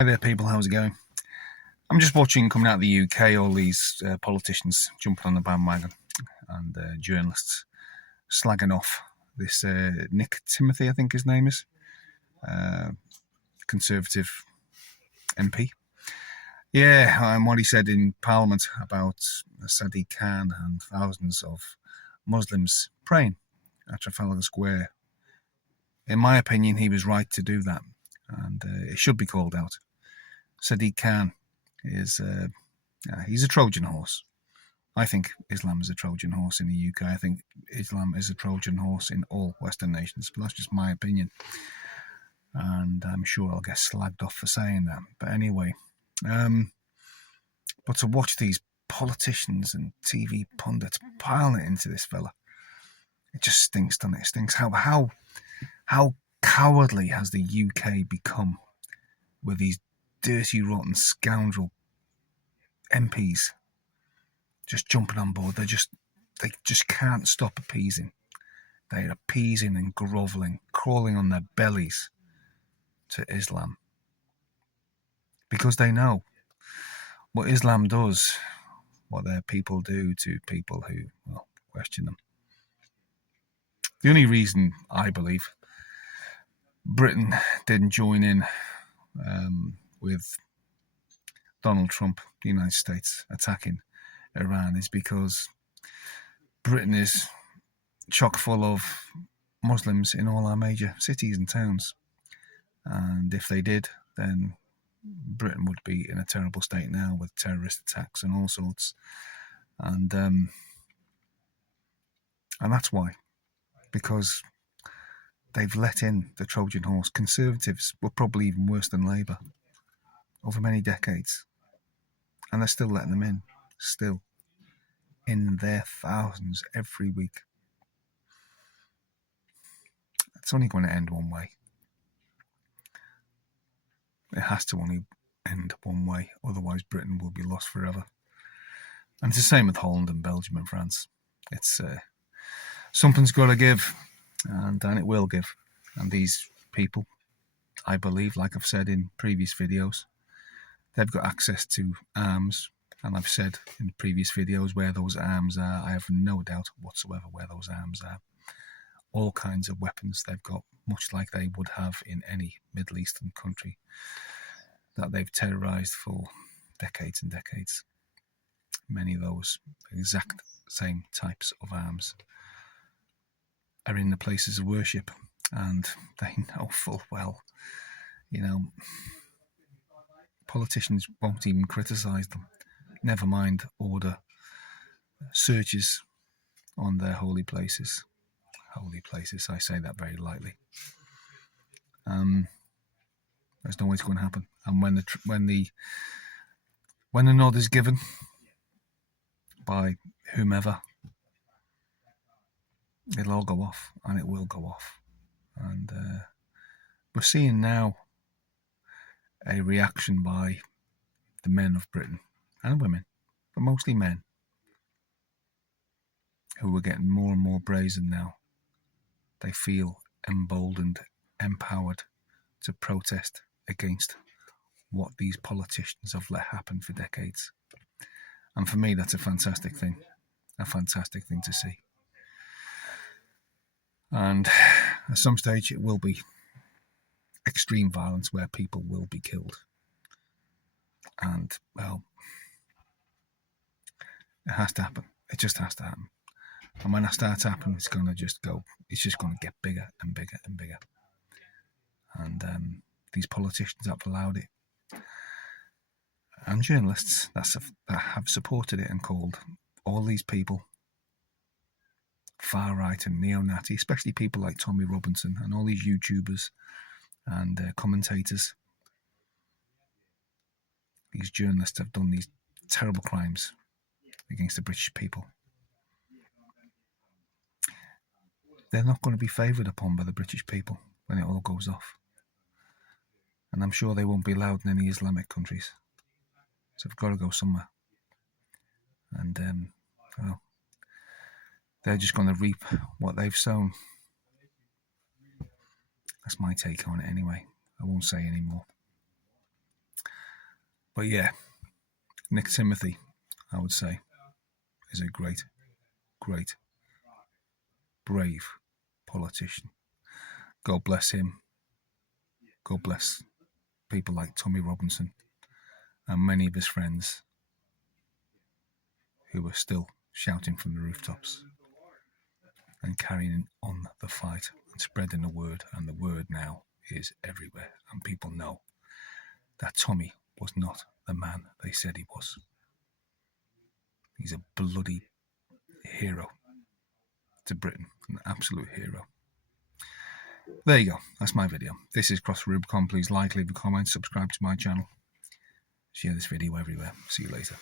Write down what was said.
Hi there, people. How's it going? I'm just watching coming out of the UK, all these politicians jumping on the bandwagon and journalists slagging off this Nick Timothy, I think his name is, Conservative MP. Yeah, and what he said in Parliament about Sadiq Khan and thousands of Muslims praying at Trafalgar Square. In my opinion, he was right to do that, and it should be called out. Sadiq Khan is he's a Trojan horse. I think Islam is a Trojan horse in the UK. I think Islam is a Trojan horse in all Western nations, but that's just my opinion. And I'm sure I'll get slagged off for saying that. But anyway, but to watch these politicians and TV pundits piling it into this fella, it just stinks, doesn't it? It stinks. How cowardly has the UK become with these dirty, rotten scoundrel MPs just jumping on board? They just can't stop appeasing. They're appeasing and grovelling, crawling on their bellies to Islam because they know what Islam does, what their people do to people who question them. The only reason I believe Britain didn't join in with Donald Trump, the United States, attacking Iran is because Britain is chock full of Muslims in all our major cities and towns. And if they did, then Britain would be in a terrible state now with terrorist attacks and all sorts. And that's why. Because they've let in the Trojan horse. Conservatives were probably even worse than Labour over many decades. And they're still letting them in. Still. In their thousands every week. It's only going to end one way. It has to only end one way. Otherwise, Britain will be lost forever. And it's the same with Holland and Belgium and France. It's something's got to give. And it will give. And these people, I believe, like I've said in previous videos, they've got access to arms. And I've said in previous videos where those arms are. I have no doubt whatsoever where those arms are. All kinds of weapons they've got, much like they would have in any Middle Eastern country that they've terrorised for decades and decades. Many of those exact same types of arms are in the places of worship, and they know full well, politicians won't even criticise them. Never mind order searches on their holy places. Holy places, I say that very lightly. There's no way it's going to happen. And when the nod is given by whomever, it'll all go off, and it will go off. And we're seeing now a reaction by the men of Britain and women, but mostly men, who are getting more and more brazen now. They feel emboldened, empowered to protest against what these politicians have let happen for decades. And for me, that's a fantastic thing to see. And at some stage, it will be extreme violence where people will be killed. And, well, it has to happen. It just has to happen. And when that starts happening, it's just going to get bigger and bigger and bigger. And these politicians have allowed it, and journalists that have supported it and called all these people far right and neo-Nazi, especially people like Tommy Robinson and all these YouTubers and commentators. These journalists have done these terrible crimes against the British people. They're not going to be favoured upon by the British people when it all goes off. And I'm sure they won't be allowed in any Islamic countries. So they've got to go somewhere. And, they're just going to reap what they've sown. That's my take on it anyway. I won't say any more. But yeah, Nick Timothy, I would say, is a great, great, brave politician. God bless him. God bless people like Tommy Robinson and many of his friends who are still shouting from the rooftops and carrying on the fight and spreading the word. And the word now is everywhere. And people know that Tommy was not the man they said he was. He's a bloody hero to Britain, an absolute hero. There you go. That's my video. This is Cross Rubicon. Please like, leave a comment, subscribe to my channel. Share this video everywhere. See you later.